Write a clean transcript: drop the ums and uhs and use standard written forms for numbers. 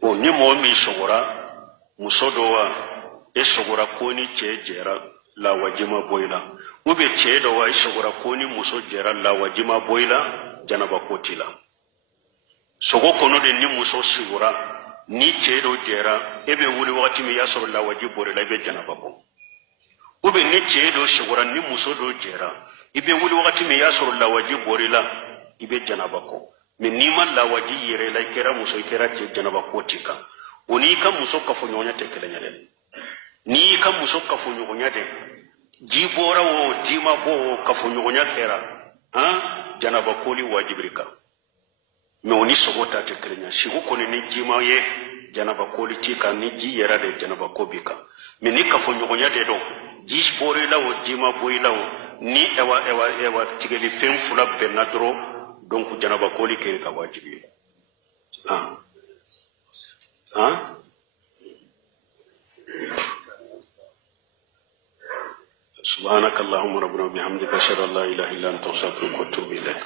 o ni mo mi sogora musodowa e sogora ko ni che jera la wajima boila ube che do wa e sogora ko ni muso jera la wajima boila janaba kotila sogo kono de ni muso sigura ni che do jera ebe wuli wakati mi yasoro la waji boila be janaba ko ube ni che do sigura ni muso do jera ibe wuli wakati mi yasoro la waji boila ibe janaba ko min nima la waji yere la kera muso kera che janaba kotika oni ka muso ka fo nyonya te kele nyale ni ka muso ka fo nyonya de jibora wo jima bo ka fo nyonya kera ha janaba koli wajibrika me oni sogota te kele nya shigo koni ni jima ye janaba koli tika ni ji yera de janaba kobika me ni ka fo nyonya de do jibore la wo jima boy la wo ni ewa tigeli fem fula benadro donc janaba koli kere ka wajibi سبحانك اللهم ربنا وبحمدك اشهد ان لا اله الا انت استغفرك واتوب اليك